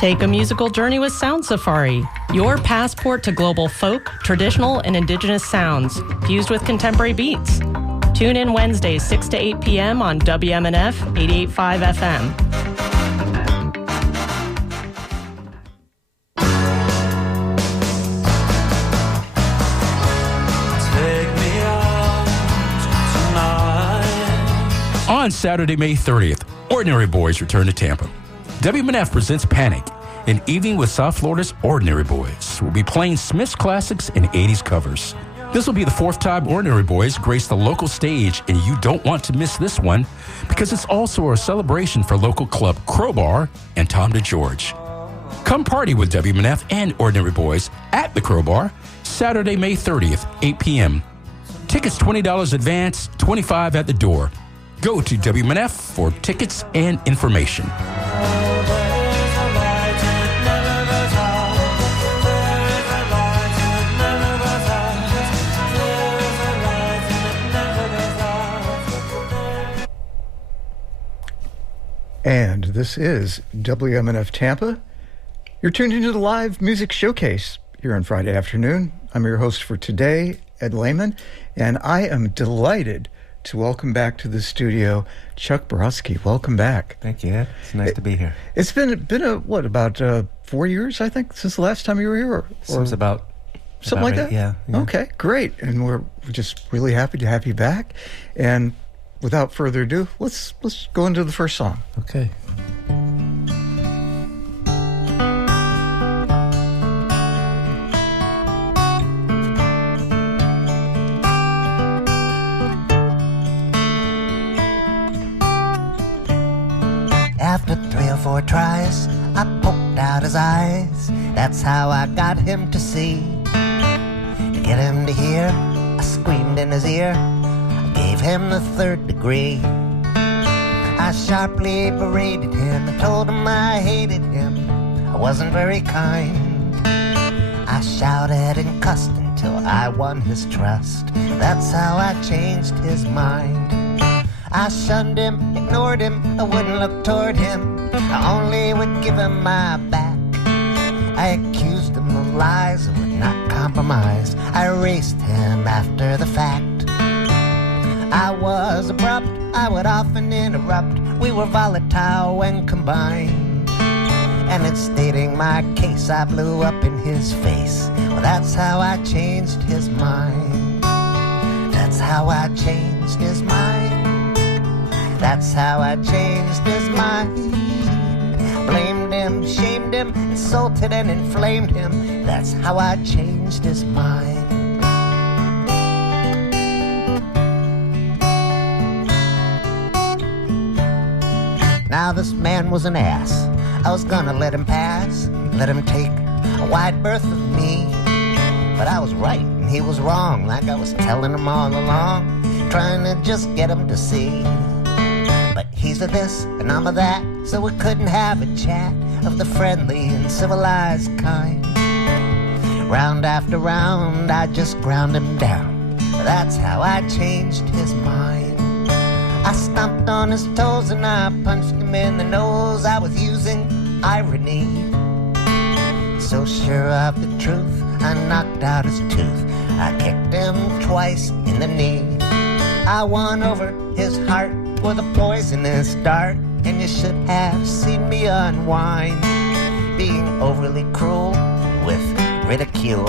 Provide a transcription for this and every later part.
Take a musical journey with Sound Safari, your passport to global folk, traditional, and indigenous sounds, fused with contemporary beats. Tune in Wednesdays, 6 to 8 p.m. on WMNF 88.5 FM. On Saturday, May 30th, Ordinary Boys return to Tampa. WMNF presents Panic, an evening with South Florida's Ordinary Boys. We'll be playing Smith's classics and 80s covers. This will be the fourth time Ordinary Boys grace the local stage, and you don't want to miss this one because it's also a celebration for local club Crowbar and Tom DeGeorge. Come party with WMNF and Ordinary Boys at the Crowbar, Saturday, May 30th, 8 p.m. Tickets $20 advance, $25 at the door. Go to WMNF for tickets and information. And this is WMNF Tampa. You're tuned into the live music showcase here on Friday afternoon. I'm your host for today, Ed Lehman, and I am delighted to welcome back to the studio Chuck Borowski. Welcome back. Thank you, Ed. It's nice to be here. It's been about 4 years, I think, since the last time you were here? Or Seems about something like right. that? Yeah. Okay, great. And we're just really happy to have you back. And without further ado, let's go into the first song. Okay. After 3 or 4 tries, I poked out his eyes. That's how I got him to see. To get him to hear, I screamed in his ear. I gave him the 3rd degree. I sharply berated him and told him I hated him. I wasn't very kind. I shouted and cussed until I won his trust. That's how I changed his mind. I shunned him, ignored him, I wouldn't look toward him. I only would give him my back. I accused him of lies and would not compromise. I erased him after the fact. I was abrupt, I would often interrupt. We were volatile when combined. And in stating my case, I blew up in his face. Well, that's how I changed his mind. That's how I changed his mind. That's how I changed his mind. Blamed him, shamed him, insulted and inflamed him. That's how I changed his mind. Now this man was an ass. I was gonna let him pass, let him take a wide berth of me. But I was right and he was wrong, like I was telling him all along, trying to just get him to see. But he's a this and I'm a that, so we couldn't have a chat of the friendly and civilized kind. Round after round, I just ground him down. That's how I changed his mind. I stomped on his toes and I punched him in the nose. I was using irony. So sure of the truth, I knocked out his tooth. I kicked him twice in the knee. I won over his heart with a poisonous dart, and you should have seen me unwind, being overly cruel with ridicule.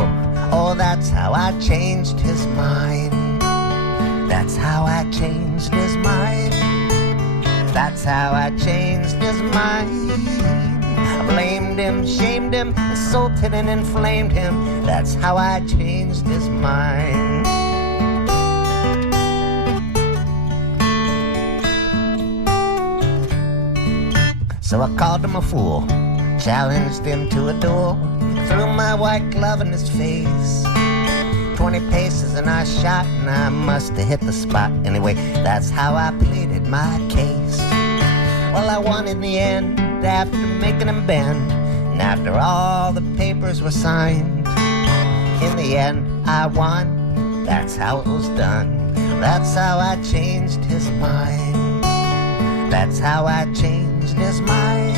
Oh, that's how I changed his mind. That's how I changed his mind. That's how I changed his mind. I blamed him, shamed him, insulted and inflamed him. That's how I changed his mind. So I called him a fool, challenged him to a duel, threw my white glove in his face. 20 paces and I shot, and I must have hit the spot. Anyway, that's how I pleaded my case. Well, I won in the end after making him bend, and after all the papers were signed. In the end, I won. That's how it was done. That's how I changed his mind. That's how I changed his mind.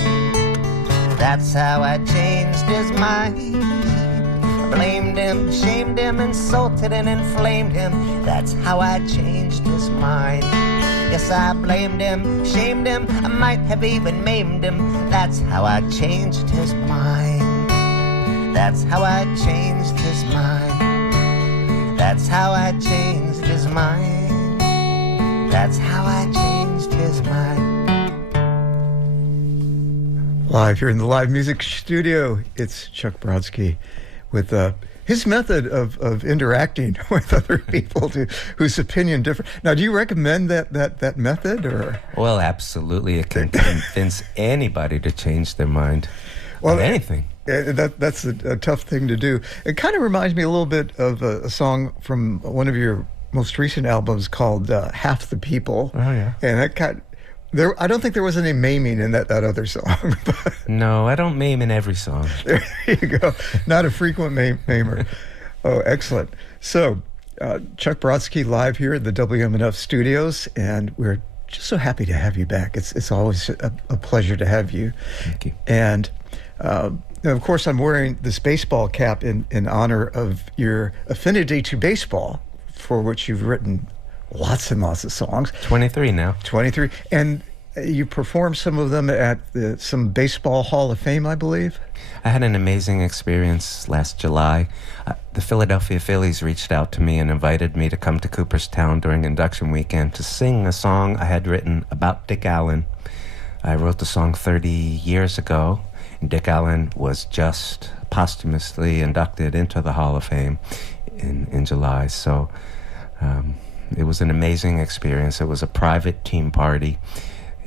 That's how I changed his mind. Blamed him, shamed him, insulted and inflamed him. That's how I changed his mind. Yes, I blamed him, shamed him, I might have even maimed him. That's how I changed his mind. That's how I changed his mind. That's how I changed his mind. That's how I changed his mind. Live here in the live music studio, it's Chuck Brodsky with his method of interacting with other people whose opinion differ. Now, do you recommend that method, or? Well, absolutely. It can convince anybody to change their mind on anything. That's a tough thing to do. It kind of reminds me a little bit of a song from one of your most recent albums called Half the People. Oh, yeah. And that I don't think there was any maiming in that other song. But no, I don't maim in every song. There you go. Not a frequent maimer. Oh, excellent. So, Chuck Brodsky live here at the WMNF studios, and we're just so happy to have you back. It's always a pleasure to have you. Thank you. And of course, I'm wearing this baseball cap in honor of your affinity to baseball, for which you've written lots and lots of songs. 23 now. 23. And you performed some of them at some Baseball Hall of Fame, I believe? I had an amazing experience last July. The Philadelphia Phillies reached out to me and invited me to come to Cooperstown during induction weekend to sing a song I had written about Dick Allen. I wrote the song 30 years ago, and Dick Allen was just posthumously inducted into the Hall of Fame in July. So it was an amazing experience. It was a private team party.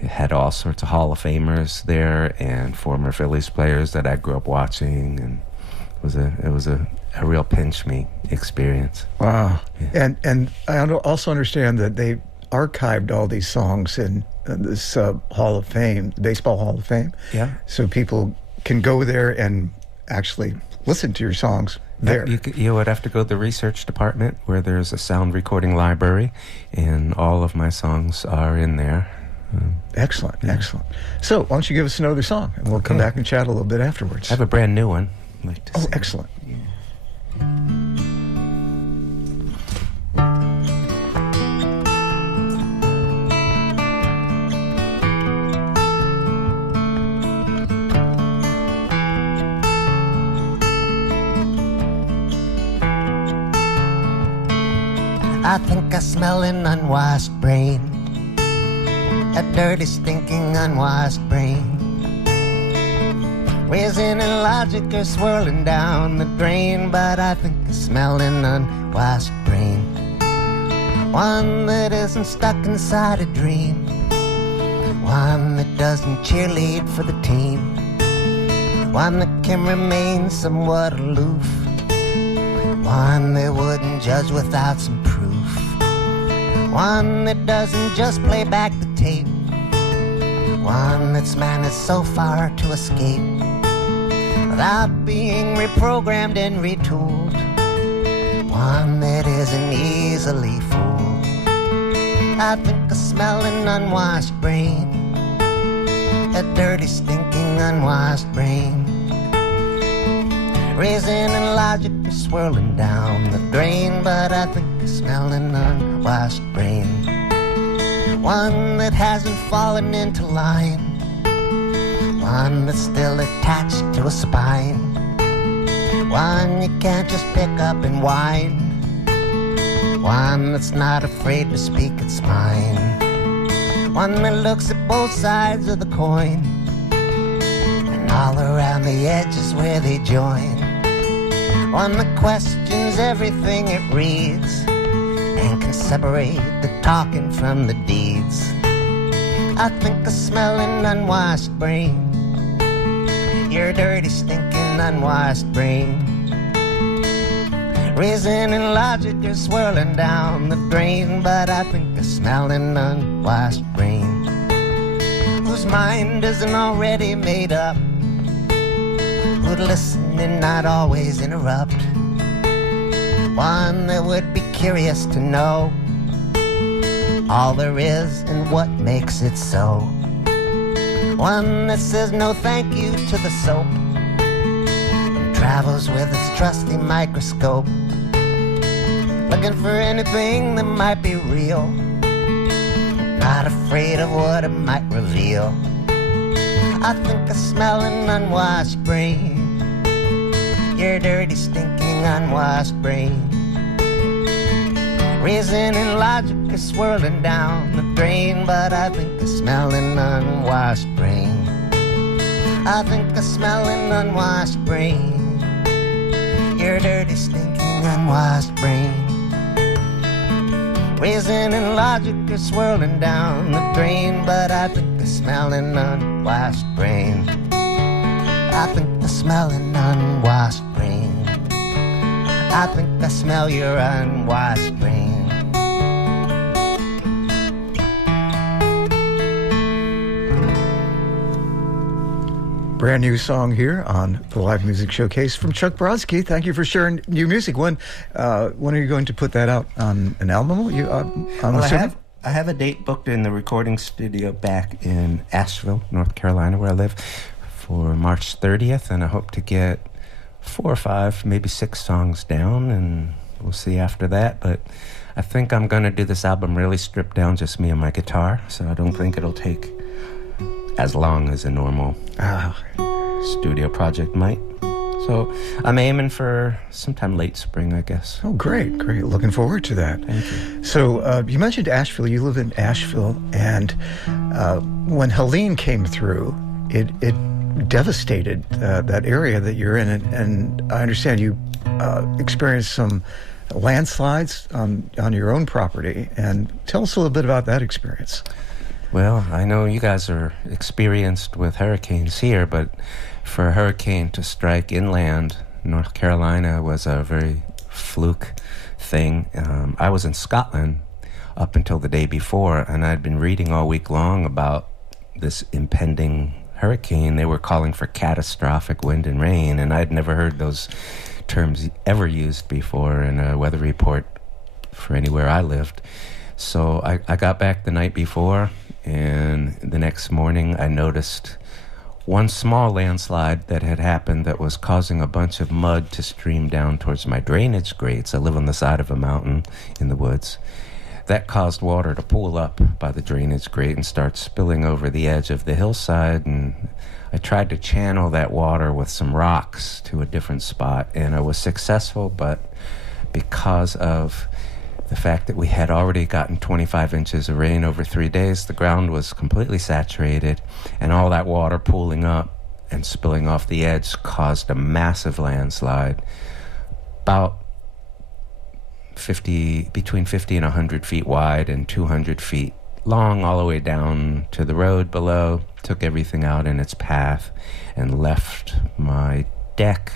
It had all sorts of Hall of Famers there and former Phillies players that I grew up watching, and it was a real pinch me experience. Wow. Yeah. And I also understand that they archived all these songs in this Hall of Fame, Baseball Hall of Fame. Yeah. So people can go there and actually listen to your songs there. You would have to go to the research department where there's a sound recording library, and all of my songs are in there. Excellent, excellent. So why don't you give us another song, and we'll come back and chat a little bit afterwards. I have a brand new one I'd like to sing. Excellent. I think I smell an unwashed brain, a dirty, stinking, unwashed brain. Reason and logic are swirling down the drain, but I think I smell an unwashed brain. One that isn't stuck inside a dream, one that doesn't cheerlead for the team, one that can remain somewhat aloof, one that wouldn't judge without some proof, one that doesn't just play back the tape, one that's managed so far to escape without being reprogrammed and retooled, one that isn't easily fooled. I think I smell an unwashed brain, a dirty, stinking, unwashed brain. Reason and logic are swirling down the drain, but I think I smell an unwashed brain. One that hasn't fallen into line, one that's still attached to a spine, one you can't just pick up and whine, one that's not afraid to speak its mind, one that looks at both sides of the coin and all around the edges where they join, one that questions everything it reads and can separate the talking from the deeds. I think I smell an unwashed brain, your dirty, stinking, unwashed brain. Reason and logic are swirling down the drain, but I think I smell an unwashed brain, whose mind isn't already made up, who'd listen and not always interrupt, one that would be curious to know all there is and what makes it so. One that says no thank you to the soap, travels with its trusty microscope, looking for anything that might be real, not afraid of what it might reveal. I think I smell an unwashed brain, your dirty, stinking, unwashed brain. Reason and logic are swirling down the drain, but I think I smell an unwashed brain. I think I smell an unwashed brain, your dirty, stinking, unwashed brain. Reason and logic are swirling down the drain, but I think I smell an unwashed brain. I think I smell an unwashed brain. I think I smell your unwashed brain. Brand new song here on the Live Music Showcase from Chuck Brodsky. Thank you for sharing new music. When are you going to put that out on an album? I have a date booked in the recording studio back in Asheville, North Carolina, where I live, for March 30th, and I hope to get 4 or 5, maybe 6 songs down, and we'll see after that. But I think I'm going to do this album really stripped down, just me and my guitar, so I don't think it'll take as long as a normal studio project might. So I'm aiming for sometime late spring, I guess. Oh, great. Looking forward to that. Thank you. So you mentioned Asheville. You live in Asheville, and when Helene came through, it devastated that area that you're in, and I understand you experienced some landslides on your own property. And tell us a little bit about that experience. Well, I know you guys are experienced with hurricanes here, but for a hurricane to strike inland, North Carolina was a very fluke thing. I was in Scotland up until the day before, and I'd been reading all week long about this impending hurricane. They were calling for catastrophic wind and rain, and I'd never heard those terms ever used before in a weather report for anywhere I lived. So I got back the night before, and the next morning I noticed one small landslide that had happened that was causing a bunch of mud to stream down towards my drainage grates. I live on the side of a mountain in the woods. That caused water to pool up by the drainage grate and start spilling over the edge of the hillside, and I tried to channel that water with some rocks to a different spot, and I was successful, but because of the fact that we had already gotten 25 inches of rain over 3 days, the ground was completely saturated, and all that water pooling up and spilling off the edge caused a massive landslide, about between 50 and 100 feet wide and 200 feet long, all the way down to the road below. Took everything out in its path and left my deck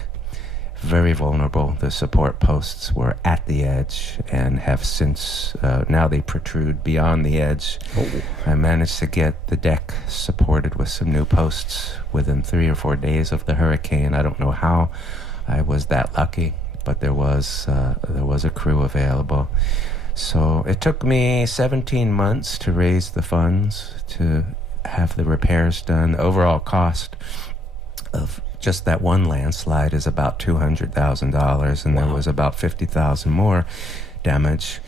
very vulnerable. The support posts were at the edge and have since, now they protrude beyond the edge. Oh. I managed to get the deck supported with some new posts within 3 or 4 days of the hurricane. I don't know how I was that lucky, but there was a crew available. So it took me 17 months to raise the funds to have the repairs done. The overall cost of just that one landslide is about $200,000, and there was about $50,000 more damage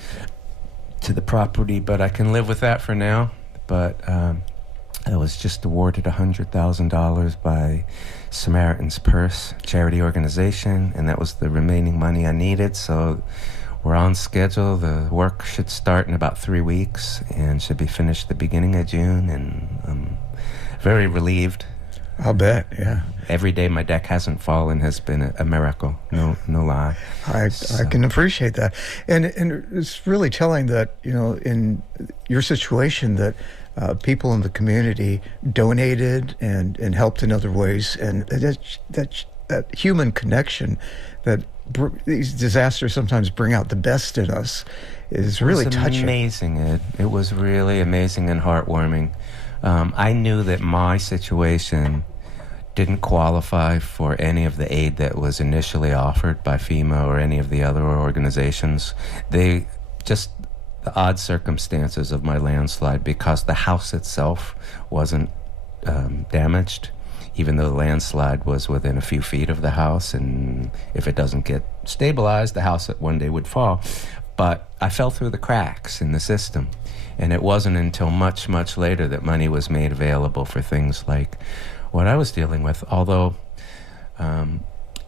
to the property, but I can live with that for now. But I was just awarded $100,000 by Samaritan's Purse charity organization, and that was the remaining money I needed. So we're on schedule. The work should start in about 3 weeks and should be finished the beginning of June, and I'm very relieved. I'll bet, yeah. Every day my deck hasn't fallen has been a miracle, no lie. I can appreciate that. And it's really telling that, in your situation that people in the community donated and helped in other ways, and that human connection that these disasters sometimes bring out the best in us is really touching. Amazing, it was really amazing and heartwarming. I knew that my situation didn't qualify for any of the aid that was initially offered by FEMA or any of the other organizations. They just the odd circumstances of my landslide, because the house itself wasn't damaged, even though the landslide was within a few feet of the house, and if it doesn't get stabilized, the house one day would fall. But I fell through the cracks in the system, and it wasn't until much, much later that money was made available for things like what I was dealing with, although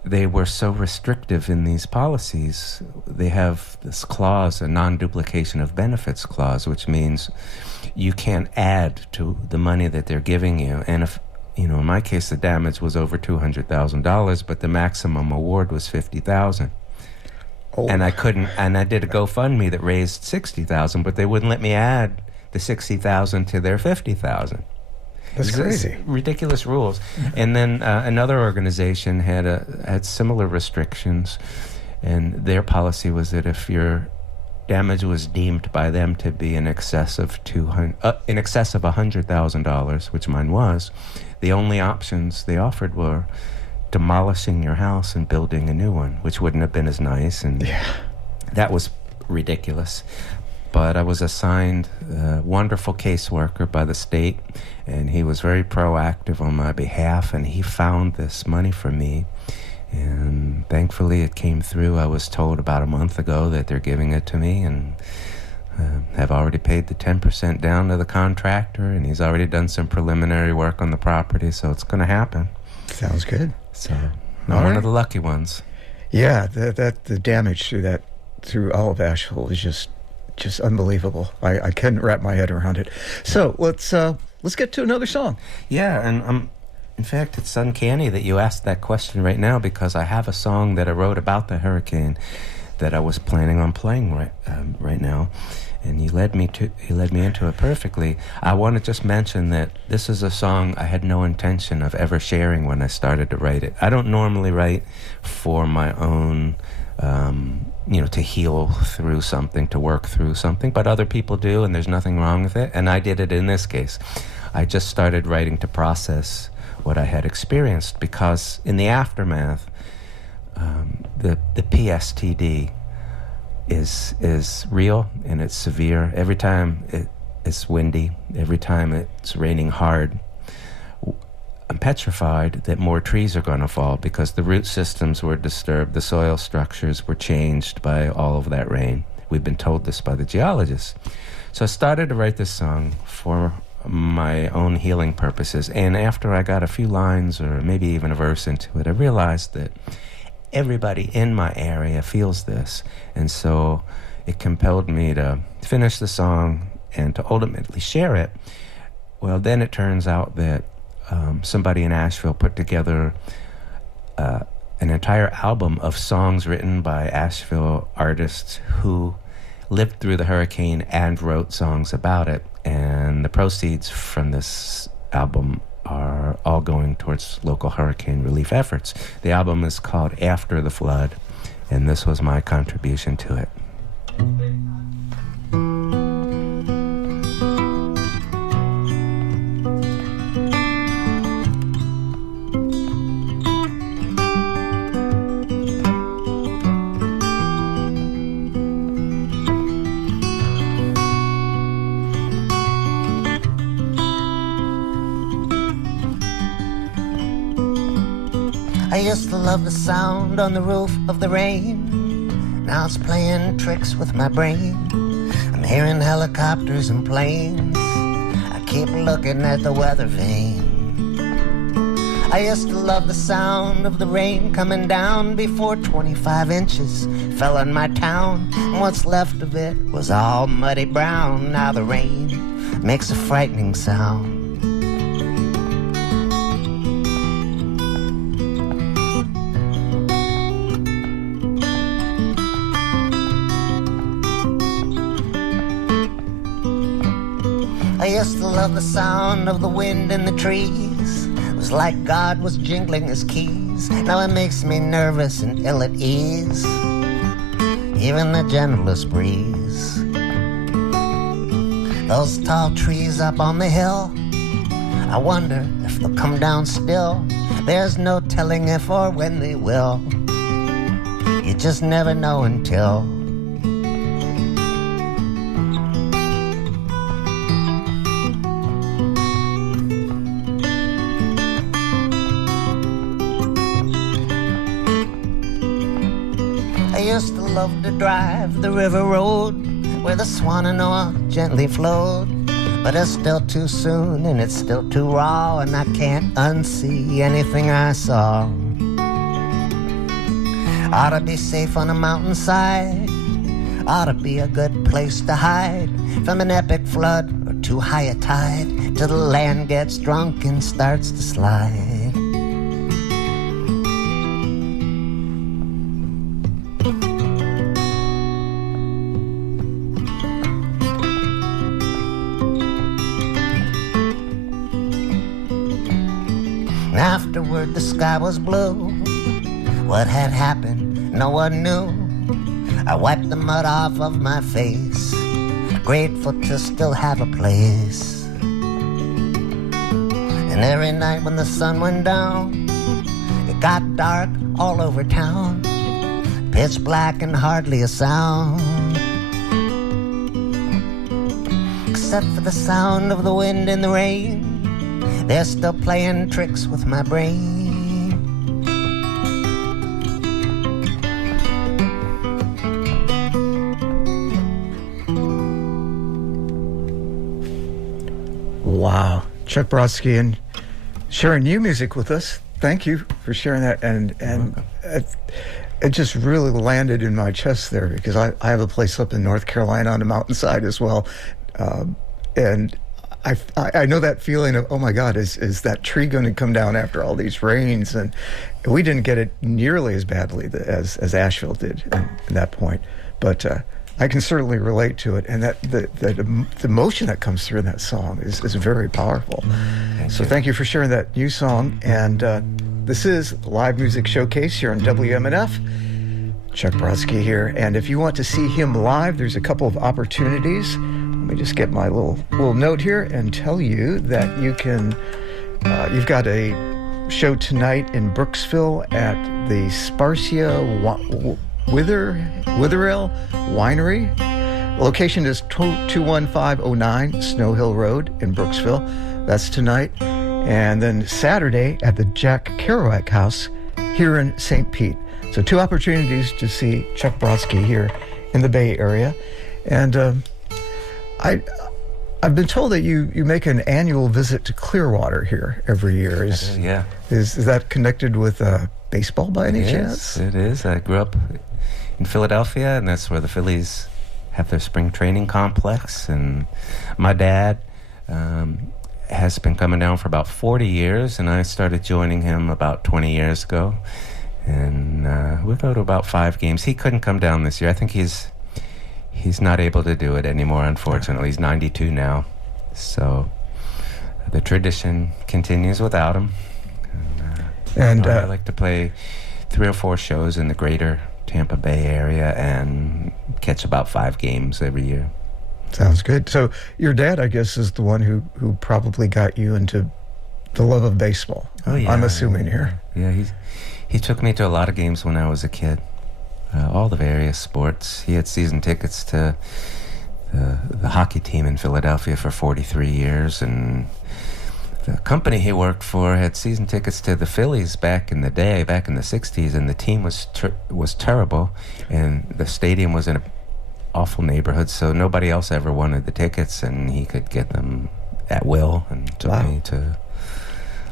they were so restrictive in these policies. They have this clause, a non-duplication of benefits clause, which means you can't add to the money that they're giving you. And if, in my case, the damage was over $200,000, but the maximum award was $50,000. Oh. And I couldn't, and I did a GoFundMe that raised $60,000, but they wouldn't let me add the $60,000 to their $50,000. That's crazy. Ridiculous rules. And then another organization had similar restrictions, and their policy was that if your damage was deemed by them to be in excess of $100,000, which mine was, the only options they offered were demolishing your house and building a new one, which wouldn't have been as nice, and that was ridiculous. But I was assigned a wonderful caseworker by the state, and he was very proactive on my behalf, and he found this money for me, and thankfully it came through. I was told about a month ago that they're giving it to me, and have already paid the 10% down to the contractor, and he's already done some preliminary work on the property, so it's going to happen. Sounds good. So I'm one of the lucky ones. Yeah, the damage through all of Asheville is just unbelievable. I couldn't wrap my head around it. So let's get to another song. Yeah, and in fact, it's uncanny that you asked that question right now, because I have a song that I wrote about the hurricane that I was planning on playing right now, and he led me into it perfectly. I want to just mention that this is a song I had no intention of ever sharing when I started to write it. I don't normally write for my own to heal through something, to work through something, but other people do, and there's nothing wrong with it, and I did it in this case. I just started writing to process what I had experienced, because in the aftermath, the PSTD is real, and it's severe. Every time it's windy, every time it's raining hard, I'm petrified that more trees are going to fall, because the root systems were disturbed, the soil structures were changed by all of that rain. We've been told this by the geologists. So I started to write this song for my own healing purposes, and after I got a few lines, or maybe even a verse into it, I realized that everybody in my area feels this, and so it compelled me to finish the song and to ultimately share it. Well, then it turns out that somebody in Asheville put together an entire album of songs written by Asheville artists who lived through the hurricane and wrote songs about it, and the proceeds from this album are all going towards local hurricane relief efforts. The album is called After the Flood, and this was my contribution to it. I used to love the sound on the roof of the rain. Now it's playing tricks with my brain. I'm hearing helicopters and planes. I keep looking at the weather vane. I used to love the sound of the rain coming down before 25 inches fell on my town. And what's left of it was all muddy brown. Now the rain makes a frightening sound. I used to love the sound of the wind in the trees. It was like God was jingling his keys. Now it makes me nervous and ill at ease, even the gentlest breeze. Those tall trees up on the hill, I wonder if they'll come down still. There's no telling if or when they will. You just never know until. used to love to drive the river road where the Swananoa gently flowed. But it's still too soon and it's still too raw, and I can't unsee anything I saw. Ought to be safe on a mountainside, ought to be a good place to hide from an epic flood or too high a tide, till the land gets drunk and starts to slide. Afterward the sky was blue. What had happened, no one knew. I wiped the mud off of my face, grateful to still have a place. And every night when the sun went down, it got dark all over town, pitch black and hardly a sound, except for the sound of the wind and the rain. They're still playing tricks with my brain. Wow. Chuck Brodsky and sharing new music with us. Thank you for sharing that. And it just really landed in my chest there, because I have a place up in North Carolina on the mountainside as well. And I know that feeling of, oh my God, is that tree going to come down after all these rains? And we didn't get it nearly as badly as Asheville did in that point. But I can certainly relate to it. And that the emotion that comes through in that song is very powerful. Thank you for sharing that new song. And this is Live Music Showcase here on WMNF. Chuck Brodsky here. And if you want to see him live, there's a couple of opportunities. Let me just get my little note here and tell you that you can, you've got a show tonight in Brooksville at the Sparcia Witherell Winery. Location is 21509 Snow Hill Road in Brooksville. That's tonight. And then Saturday at the Jack Kerouac House here in St. Pete. So 2 opportunities to see Chuck Brodsky here in the Bay Area. And I've been told that you make an annual visit to Clearwater here every year. Is that connected with baseball by any chance? It is. I grew up in Philadelphia, and that's where the Phillies have their spring training complex. And my dad has been coming down for about 40 years, and I started joining him about 20 years ago. And we go to about 5 games. He couldn't come down this year. I think he's not able to do it anymore, unfortunately. He's 92 now. So the tradition continues without him. And I like to play 3 or 4 shows in the greater Tampa Bay area and catch about 5 games every year. Sounds good. So your dad, I guess, is the one who probably got you into the love of baseball. Oh, yeah. I'm assuming here. Yeah, he took me to a lot of games when I was a kid. All the various sports. He had season tickets to the hockey team in Philadelphia for 43 years, and the company he worked for had season tickets to the Phillies back in the day, back in the 60s, and the team was terrible, and the stadium was in an awful neighborhood, so nobody else ever wanted the tickets, and he could get them at will, and took me to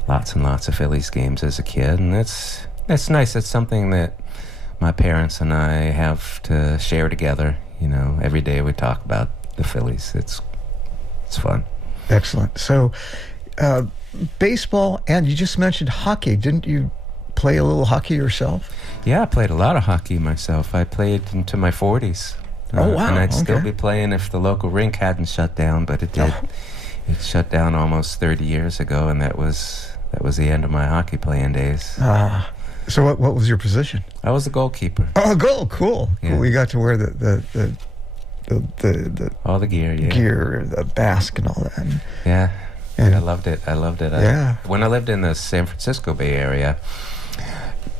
lots and lots of Phillies games as a kid, and that's nice. It's something that my parents and I have to share together. You know, every day we talk about the Phillies. It's fun. Excellent. So, baseball, and you just mentioned hockey. Didn't you play a little hockey yourself? Yeah, I played a lot of hockey myself. I played into my 40s. Oh, wow. And I'd still be playing if the local rink hadn't shut down, but it did. It shut down almost 30 years ago, and that was the end of my hockey playing days. So what was your position? I was the goalkeeper. Oh, goal! Cool. Yeah. Cool. You got to wear the all the gear, gear, the mask, and all that. And I loved it. Yeah. When I lived in the San Francisco Bay Area,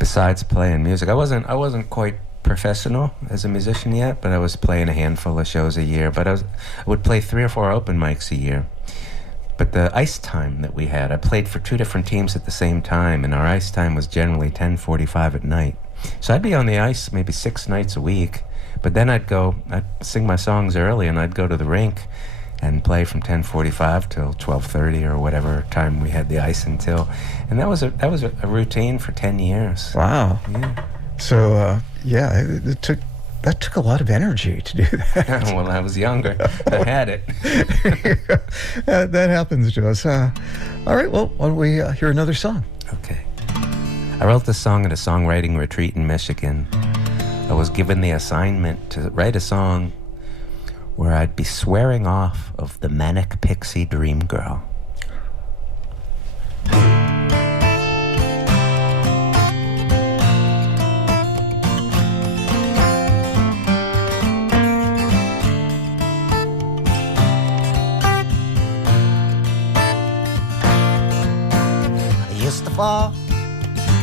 besides playing music, I wasn't quite professional as a musician yet, but I was playing a handful of shows a year. But I would play 3 or 4 open mics a year. But the ice time that we had, I played for 2 different teams at the same time, and our ice time was generally 10:45 at night. So I'd be on the ice maybe 6 nights a week, but then I'd sing my songs early, and I'd go to the rink and play from 10:45 till 12:30 or whatever time we had the ice until. And that was a routine for 10 years. Wow. Yeah. So, that took a lot of energy to do that. Well, I was younger. I had it. That happens to us. All right, well, why don't we hear another song? Okay. I wrote this song at a songwriting retreat in Michigan. I was given the assignment to write a song where I'd be swearing off of the manic pixie dream girl. Fall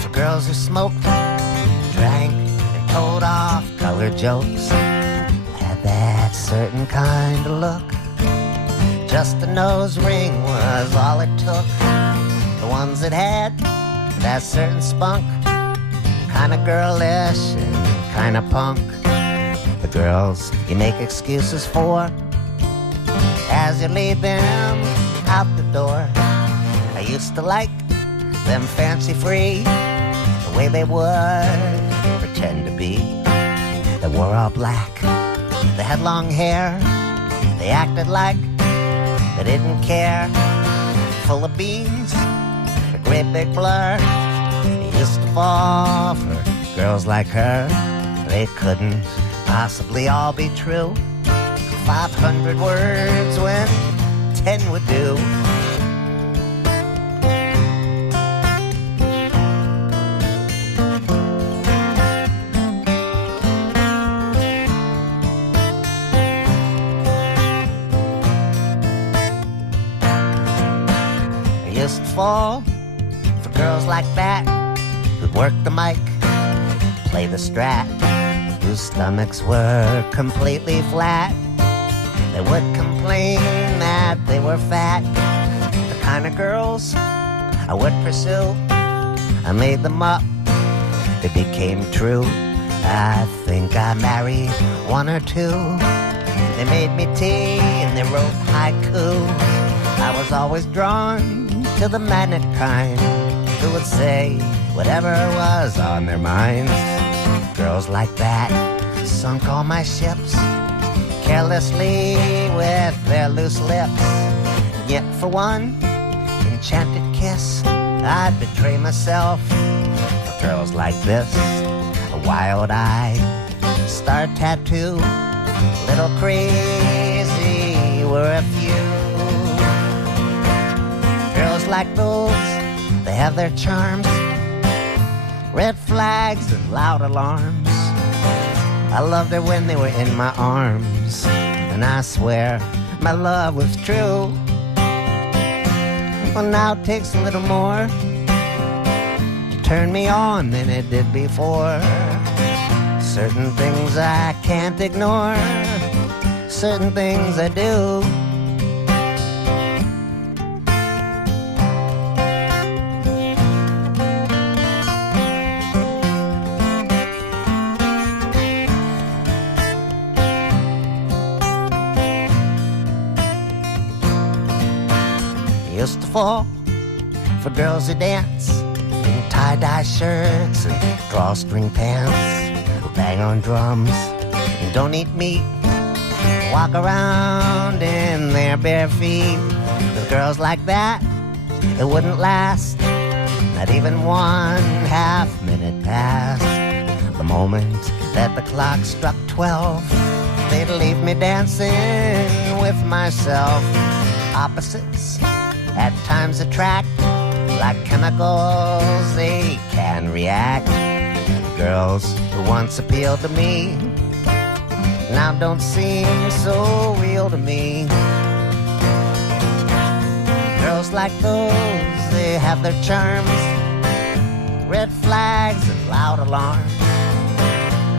for girls who smoked, drank, and told off-color jokes. Had that certain kind of look. Just a nose ring was all it took. The ones that had that certain spunk, kind of girlish and kind of punk. The girls you make excuses for as you lead them out the door. I used to like them fancy free, the way they would pretend to be. They wore all black, they had long hair, they acted like they didn't care. Full of beans, a great big blur. They used to fall for girls like her. They couldn't possibly all be true. 500 words when 10 would do. Fall for girls like that who'd work the mic, play the strat, whose stomachs were completely flat. They would complain that they were fat. The kind of girls I would pursue, I made them up, they became true. I think I married one or two. They made me tea and they wrote haiku. I was always drawn to the manic kind who would say whatever was on their minds. Girls like that sunk all my ships carelessly with their loose lips. Yet for one enchanted kiss I'd betray myself for girls like this. A wild-eyed star tattoo, little crazy were a few. Girls like those, they have their charms, red flags and loud alarms. I loved her when they were in my arms, and I swear my love was true. Well, now it takes a little more to turn me on than it did before. Certain things I can't ignore, certain things I do. Used to fall for girls who dance in tie-dye shirts and drawstring pants, who bang on drums and don't eat meat, walk around in their bare feet. With girls like that, it wouldn't last, not even 1/2 minute past. The moment that the clock struck 12, they'd leave me dancing with myself. Opposites at times attract, like chemicals, they can react. Girls who once appealed to me now don't seem so real to me. Girls like those, they have their charms, red flags and loud alarms.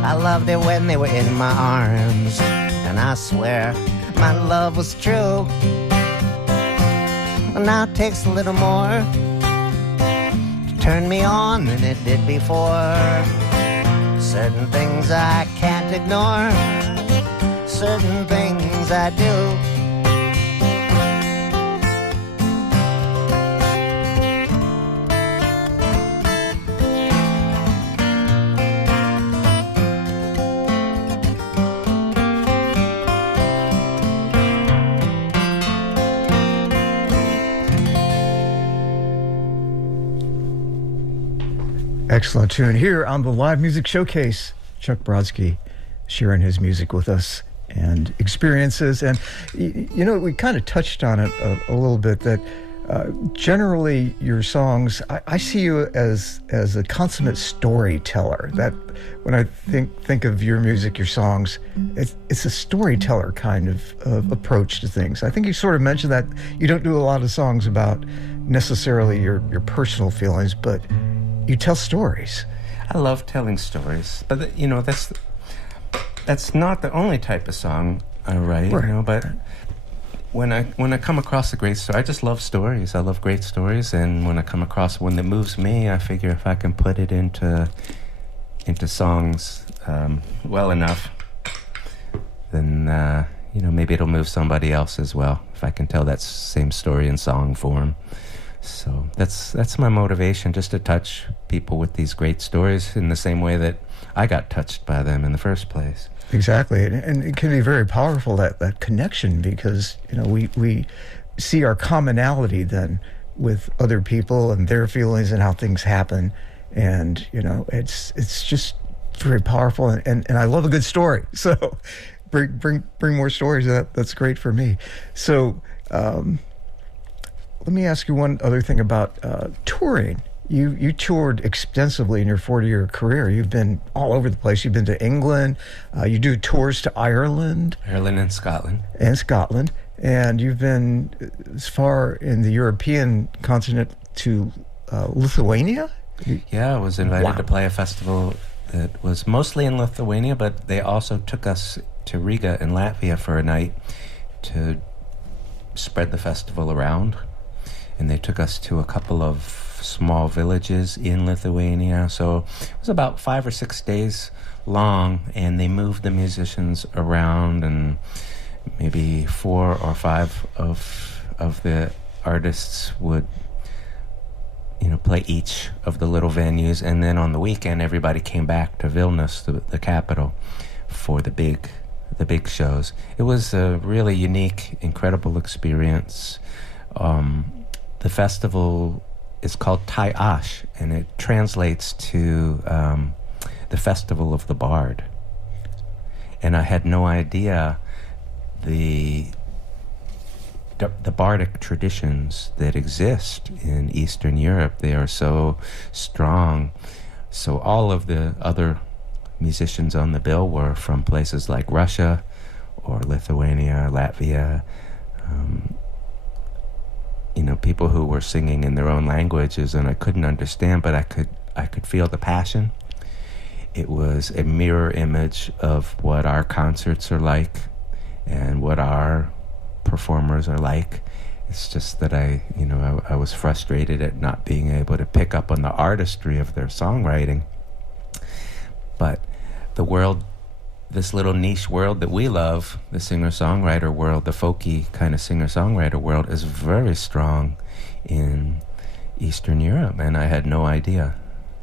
I loved it when they were in my arms, and I swear my love was true. But now it takes a little more to turn me on than it did before. Certain things I can't ignore, certain things I do. Excellent tune here on the Live Music Showcase. Chuck Brodsky sharing his music with us and experiences. And, you know, we kind of touched on it a little bit, that generally your songs, I see you as a consummate storyteller. That when I think of your music, your songs, it's a storyteller kind of approach to things. I think you sort of mentioned that you don't do a lot of songs about necessarily your personal feelings, but you tell stories. I love telling stories, but you know, that's not the only type of song I write. Right. You know, but when I come across a great story, I just love stories. I love great stories, and when I come across one that moves me, I figure if I can put it into songs well enough, then you know, maybe it'll move somebody else as well if I can tell that same story in song form. So that's my motivation, just to touch people with these great stories in the same way that I got touched by them in the first place. Exactly, and it can be very powerful, that connection, because, you know, we see our commonality then with other people and their feelings and how things happen, and, you know, it's just very powerful, and I love a good story. So bring more stories. That's great for me. So let me ask you one other thing about touring. You toured extensively in your 40-year career. You've been all over the place. You've been to England. You do tours to Ireland. And Scotland. And you've been as far in the European continent to Lithuania? Yeah, I was invited to play a festival that was mostly in Lithuania, but they also took us to Riga in Latvia for a night to spread the festival around. And they took us to a couple of small villages in Lithuania. So it was about 5 or 6 days long, and they moved the musicians around, and maybe 4 or 5 of the artists would, you know, play each of the little venues, and then on the weekend everybody came back to Vilnius, the capital, for the big shows. It was a really unique, incredible experience. The festival is called Tai Ash, and it translates to the Festival of the Bard. And I had no idea the bardic traditions that exist in Eastern Europe. They are so strong. So all of the other musicians on the bill were from places like Russia or Lithuania, Latvia, you know, people who were singing in their own languages, and I couldn't understand, but I could feel the passion. It was a mirror image of what our concerts are like and what our performers are like. It's just that I was frustrated at not being able to pick up on the artistry of their songwriting. But the world, this little niche world that we love, the singer-songwriter world, the folky kind of singer-songwriter world, is very strong in Eastern Europe, and I had no idea.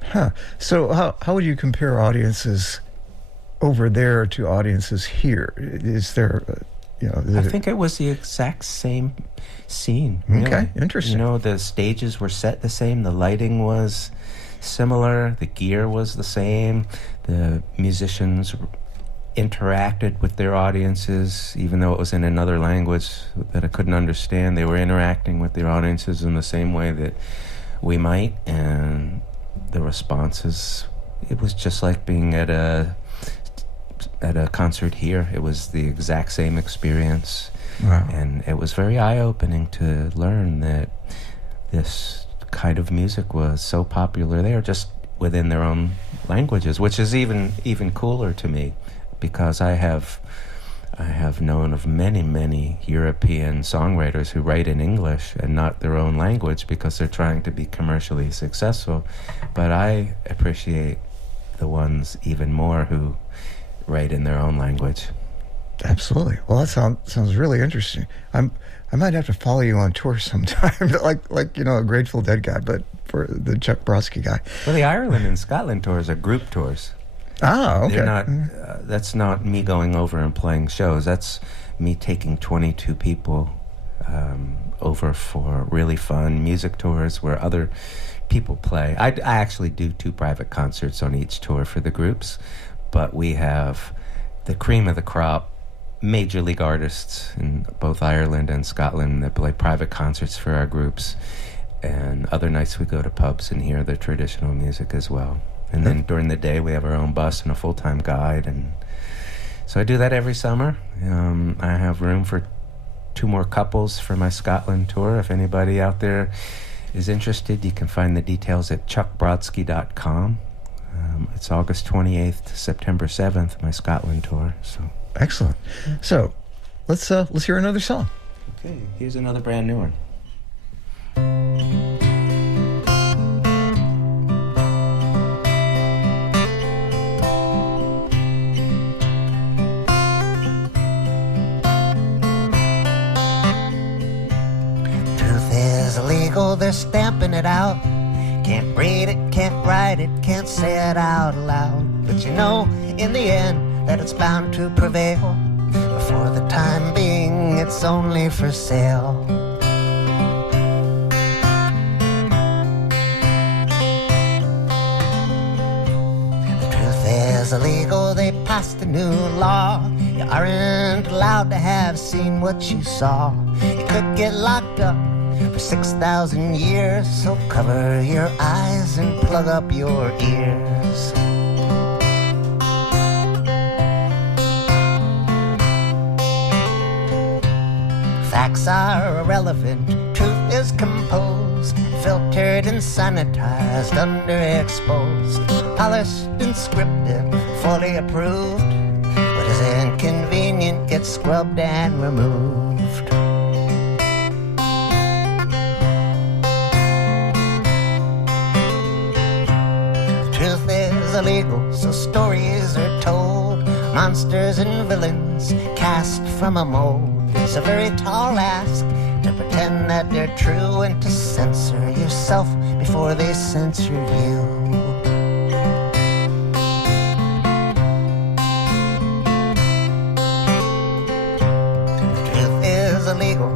Huh. So how would you compare audiences over there to audiences here? Is there, I think it was the exact same scene. Really. Okay, interesting. You know, the stages were set the same, the lighting was similar, the gear was the same, the musicians interacted with their audiences, even though it was in another language that I couldn't understand. They were interacting with their audiences in the same way that we might, and the responses, it was just like being at a concert here. It was the exact same experience. Wow. And it was very eye-opening to learn that this kind of music was so popular there, just within their own languages, which is even cooler to me, because I have known of many European songwriters who write in English and not their own language because they're trying to be commercially successful. But I appreciate the ones even more who write in their own language. Absolutely. Well, that sounds really interesting. I might have to follow you on tour sometime, like a Grateful Dead guy, but for the Chuck Brodsky guy. Well, the Ireland and Scotland tours are group tours. Ah, okay. They're not. That's not me going over and playing shows. That's me taking 22 people over for really fun music tours where other people play. I actually do 2 private concerts on each tour for the groups, but we have the cream of the crop major league artists in both Ireland and Scotland that play private concerts for our groups, and other nights we go to pubs and hear the traditional music as well. And then during the day we have our own bus and a full-time guide, and so I do that every summer. I have room for 2 more couples for my Scotland tour. If anybody out there is interested, you can find the details at chuckbrodsky.com. It's August 28th to September 7th, my Scotland tour. So excellent. So let's hear another song. Okay, here's another brand new one. Truth is illegal, they're stamping it out. Can't read it, can't write it, can't say it out loud. But you know, in the end, that it's bound to prevail. But for the time being, it's only for sale. The truth is illegal, they passed a new law. You aren't allowed to have seen what you saw. You could get locked up for 6,000 years, so cover your eyes and plug up your ears. Facts are irrelevant, truth is composed, filtered and sanitized, underexposed, polished and scripted, fully approved. What is inconvenient gets scrubbed and removed. Illegal, so stories are told, monsters and villains cast from a mold. It's a very tall ask to pretend that they're true and to censor yourself before they censor you. The truth is illegal.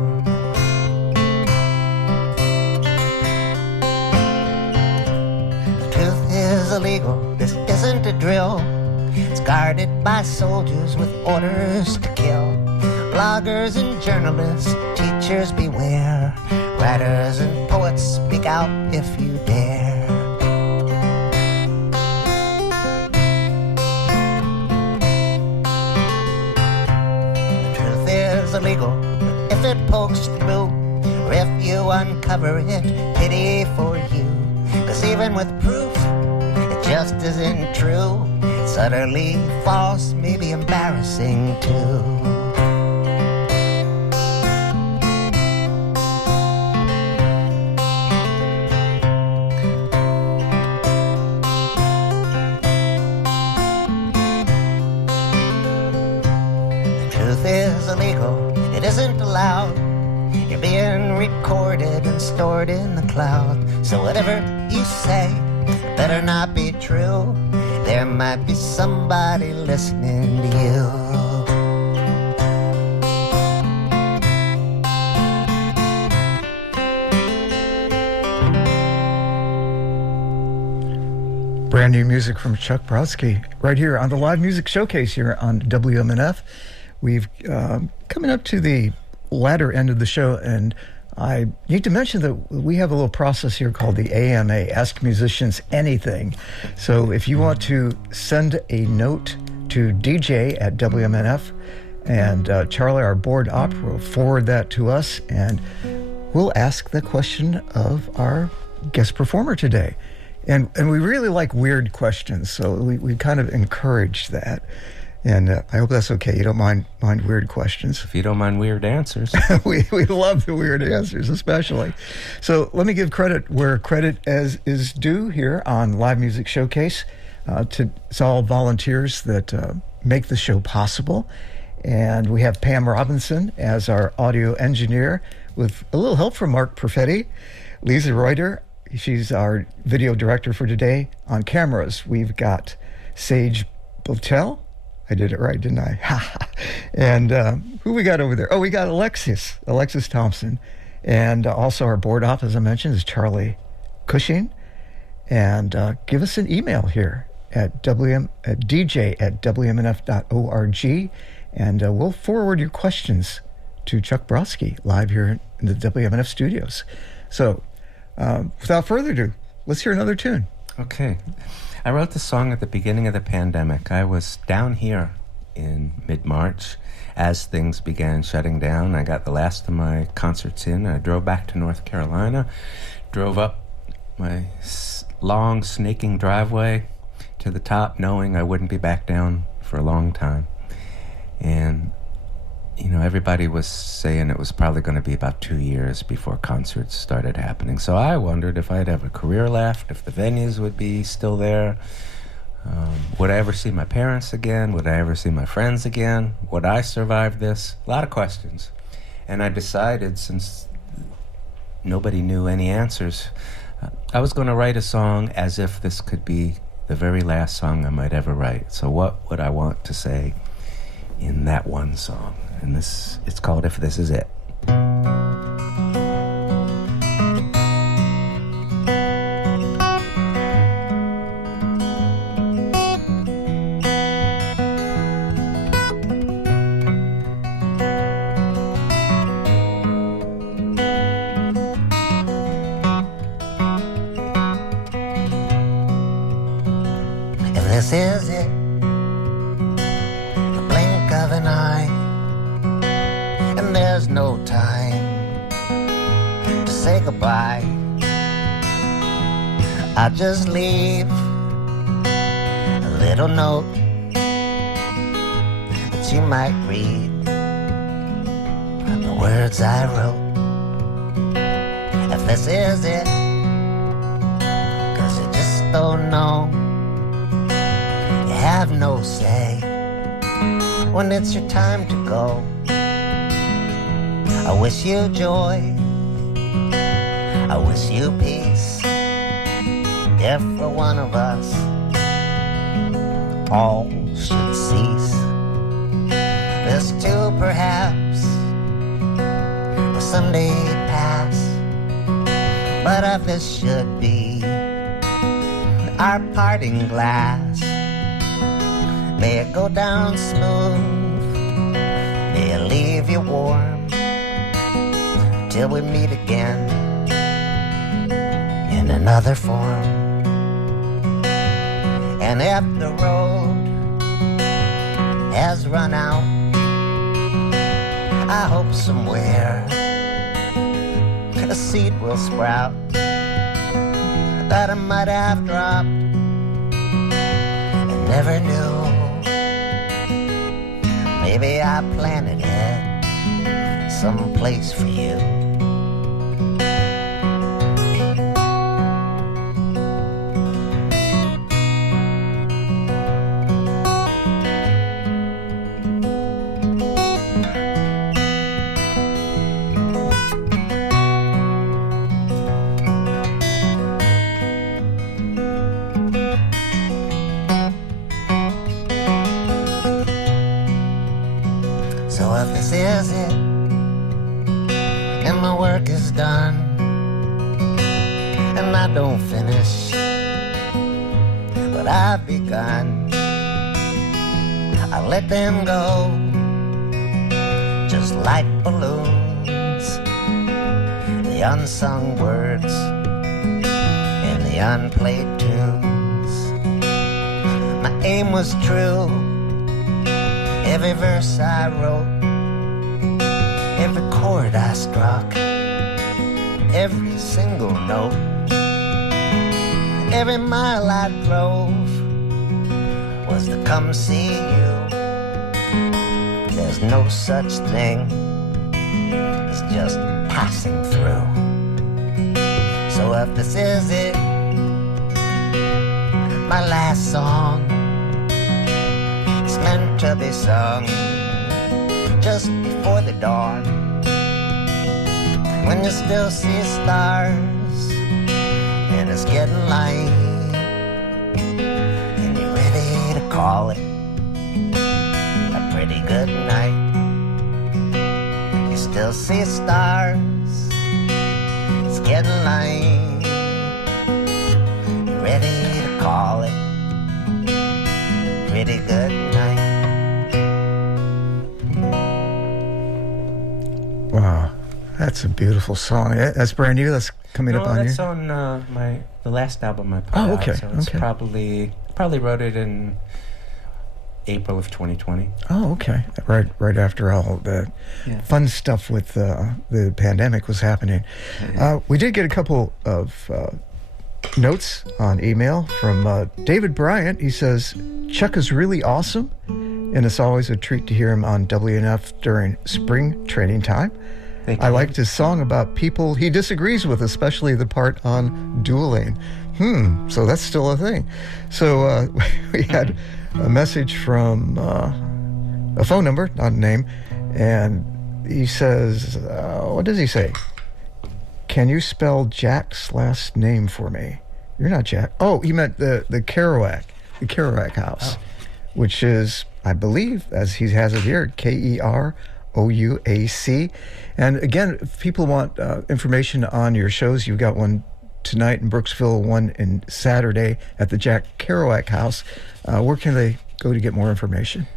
The truth is illegal. This isn't a drill. It's guarded by soldiers with orders to kill. Bloggers and journalists, teachers beware. Writers and poets, speak out if you dare. The truth is illegal, but if it pokes through, or if you uncover it, pity for you. 'Cause even with proof, just isn't true. It's utterly false, maybe embarrassing too. The truth is illegal, it isn't allowed. You're being recorded and stored in the cloud. So whatever you say better not be true. There might be somebody listening to you. Brand new music from Chuck Brodsky right here on the Live Music Showcase here on WMNF. We've coming up to the latter end of the show, and I need to mention that we have a little process here called the AMA, Ask Musicians Anything. So if you want to send a note to DJ at WMNF, and Charlie, our board op, will forward that to us, and we'll ask the question of our guest performer today. And we really like weird questions, so we kind of encourage that. And I hope that's okay. You don't mind weird questions. If you don't mind weird answers. we love the weird answers, especially. So let me give credit where credit is due here on Live Music Showcase. It's all volunteers that make the show possible. And we have Pam Robinson as our audio engineer with a little help from Mark Perfetti. Lisa Reuter, she's our video director for today. On cameras, we've got Sage Botel. I did it right, didn't I? And who we got over there? Oh, we got Alexis Thompson. And also our board op, as I mentioned, is Charlie Cushing. And give us an email here at dj@wmnf.org. And we'll forward your questions to Chuck Brodsky live here in the WMNF studios. So without further ado, let's hear another tune. Okay. I wrote the song at the beginning of the pandemic. I was down here in mid-March as things began shutting down. I got the last of my concerts in. I drove back to North Carolina, drove up my long snaking driveway to the top, knowing I wouldn't be back down for a long time. And, you know, everybody was saying it was probably going to be about 2 years before concerts started happening. So I wondered if I'd have a career left, if the venues would be still there. Would I ever see my parents again? Would I ever see my friends again? Would I survive this? A lot of questions. And I decided, since nobody knew any answers, I was going to write a song as if this could be the very last song I might ever write. So what would I want to say in that one song? And it's called If This Is It. If this is it, the blink of an eye, and there's no time to say goodbye, I'll just leave a little note that you might read the words I wrote. If this is it, 'cause you just don't know, you have no say when it's your time to go. I wish you joy, I wish you peace. If for one of us all should cease, this too perhaps will someday pass, but if this should be our parting glass, may it go down smooth, may it leave you warm, till we meet again in another form. And if the road has run out, I hope somewhere a seed will sprout that I might have dropped and never knew. Maybe I planted it someplace for you. So if this is it, and my work is done, and I don't finish what I've begun, I let them go, just like balloons, the unsung words and the unplayed tunes. My aim was true, every verse I wrote, every chord I struck, every single note, every mile I drove was to come see you. There's no such thing as just passing through. So if this is it, my last song. It's meant to be sung just before the dawn, when you still see stars and it's getting light, and you're ready to call it a pretty good night. You still see stars, it's getting light, you're ready to call it a pretty good night. Wow, that's a beautiful song. That's brand new. That's coming up on you. That's on the last album I put Oh, out. okay. So it's Okay. probably wrote it in April of 2020. Oh, okay. Right after all the fun stuff with the pandemic was happening. We did get a couple of notes on email from David Bryant. He says, Chuck is really awesome, and it's always a treat to hear him on WNF during spring training time. Thank I you. liked his song about people he disagrees with, especially the part on dueling. So that's still a thing. So we had a message from a phone number, not a name, and he says, what does he say? Can you spell Jack's last name for me? You're not Jack. Oh, he meant the Kerouac house, which is, I believe, as he has it here, Kerouac. And again, if people want information on your shows, you've got one tonight in Brooksville, one in Saturday at the Jack Kerouac house. Where can they go to get more information?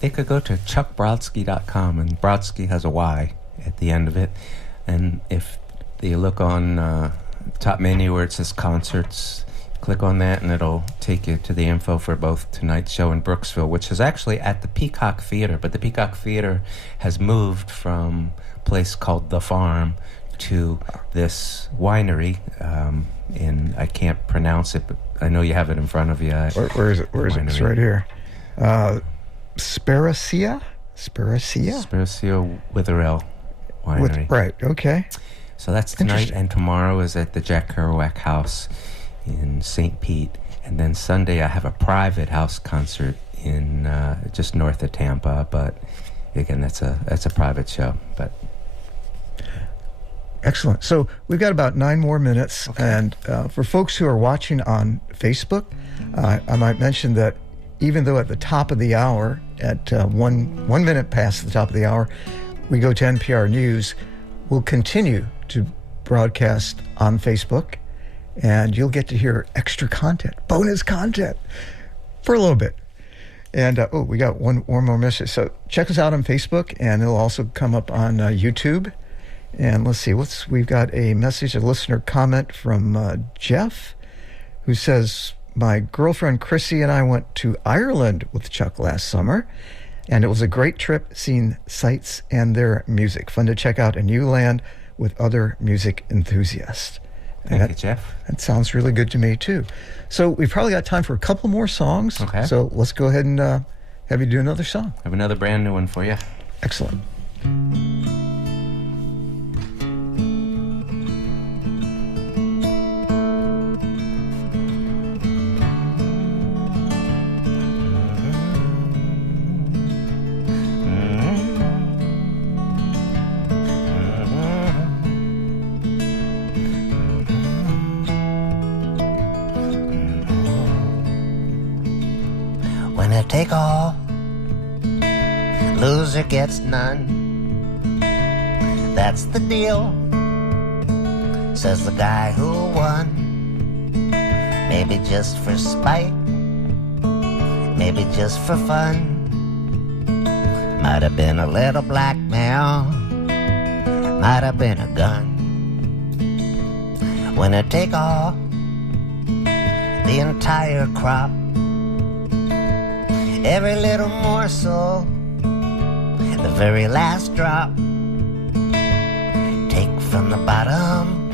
They could go to chuckbrodsky.com, and Brodsky has a Y at the end of it. And if they look on top menu where it says concerts, click on that and it'll take you to the info for both tonight's show in Brooksville, which is actually at the Peacock Theater. But the Peacock Theater has moved from a place called The Farm to this winery, and I can't pronounce it, but I know you have it in front of you. Where is it? Where is it? It's right here. Sparacia Witherell Winery. Right, okay. So that's tonight, and tomorrow is at the Jack Kerouac House in St. Pete. And then Sunday I have a private house concert in just north of Tampa, but again, that's a private show. But excellent. So we've got about 9 more minutes, okay. And for folks who are watching on Facebook, I might mention that even though at the top of the hour, at 1 minute past the top of the hour, we go to NPR News, we'll continue to broadcast on Facebook, and you'll get to hear extra content, bonus content, for a little bit. And, we got one more message. So check us out on Facebook, and it'll also come up on YouTube. And let's see, we've got a message, a listener comment from Jeff, who says, my girlfriend Chrissy and I went to Ireland with Chuck last summer, and it was a great trip seeing sights and their music. Fun to check out a new land with other music enthusiasts. Thank you, Jeff. That sounds really good to me, too. So we've probably got time for a couple more songs. Okay. So let's go ahead and have you do another song. I have another brand new one for you. Excellent. When I take all, loser gets none. That's the deal, says the guy who won. Maybe just for spite, maybe just for fun. Might have been a little blackmail, might have been a gun. When I take all, the entire crop, every little morsel, the very last drop, take from the bottom,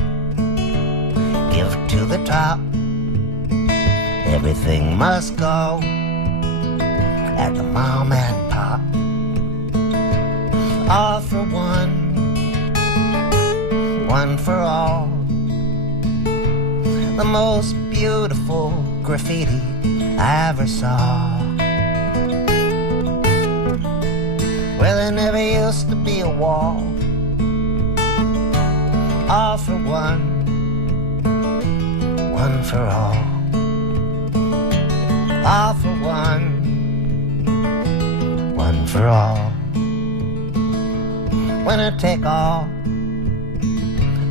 give to the top. Everything must go at the mom and pop. All for one for all. The most beautiful graffiti I ever saw. Well, there never used to be a wall, all for one, one for all for one, one for all. Winner take all,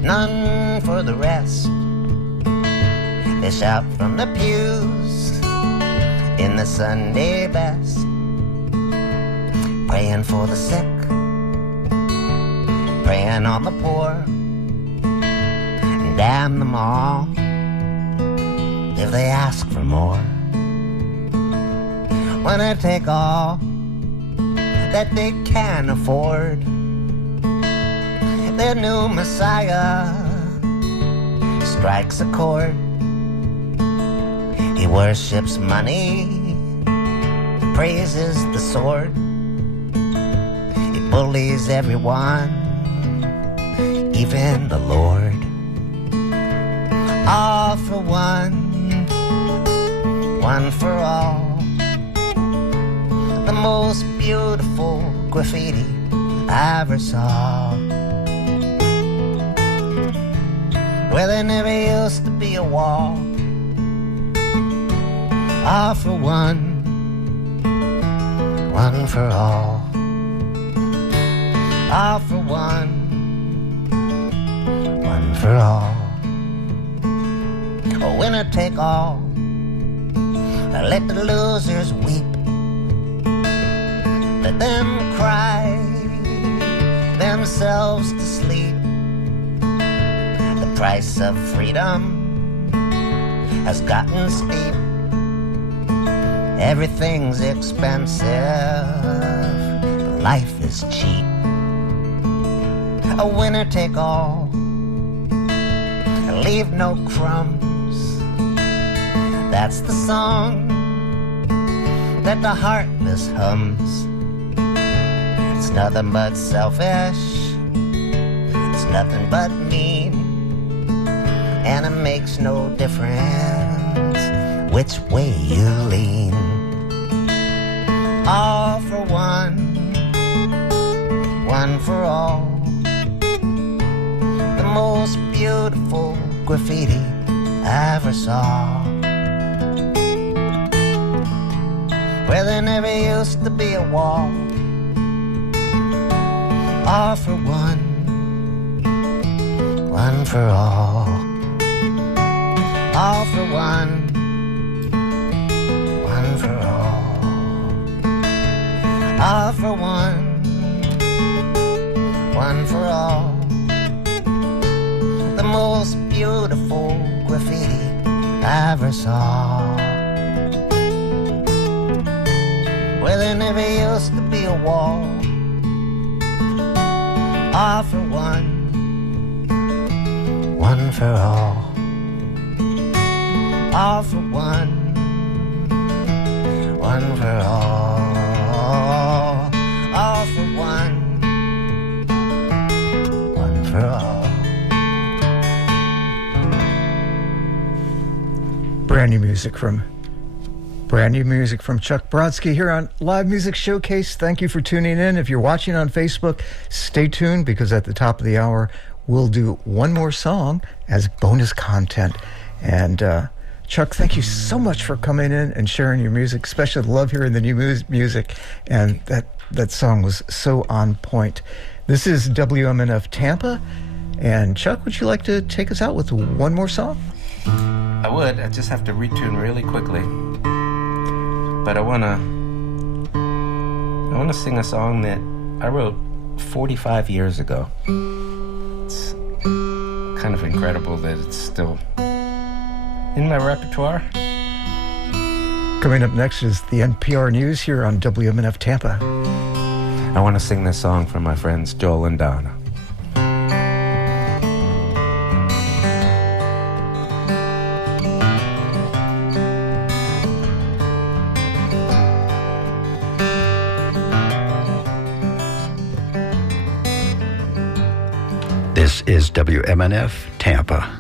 none for the rest. They shout from the pews in the Sunday best, praying for the sick, praying on the poor, and damn them all if they ask for more. Winner take all that they can afford. Their new Messiah strikes a chord. He worships money, praises the sword. He bullies everyone, even the Lord. All for one, one for all. The most beautiful graffiti I ever saw. Well, there never used to be a wall, all for one, one for all for one, one for all. A winner take all, let the losers weep, let them cry themselves to sleep. The price of freedom has gotten steep. Everything's expensive, life is cheap. A winner take all, leave no crumbs. That's the song that the heartless hums. It's nothing but selfish, it's nothing but mean, and it makes no difference which way you lean. All for one, one for all. The most beautiful graffiti I ever saw. Where there never used to be a wall, all for one, one for all for one, one for all for one, one for all. The most beautiful graffiti I ever saw. Where there never used to be a wall, all for one, one for all for one, one for all for one, one for all. Brand new music from Chuck Brodsky here on Live Music Showcase. Thank you for tuning in. If you're watching on Facebook, stay tuned, because at the top of the hour, we'll do one more song as bonus content. And Chuck, thank you so much for coming in and sharing your music. Especially love hearing the new music, and that song was so on point. This is WMNF Tampa, and Chuck, would you like to take us out with one more song? I would. I just have to retune really quickly. But I wanna sing a song that I wrote 45 years ago. It's kind of incredible that it's still in my repertoire. Coming up next is the NPR News here on WMNF Tampa. I want to sing this song for my friends Joel and Donna. This is WMNF Tampa.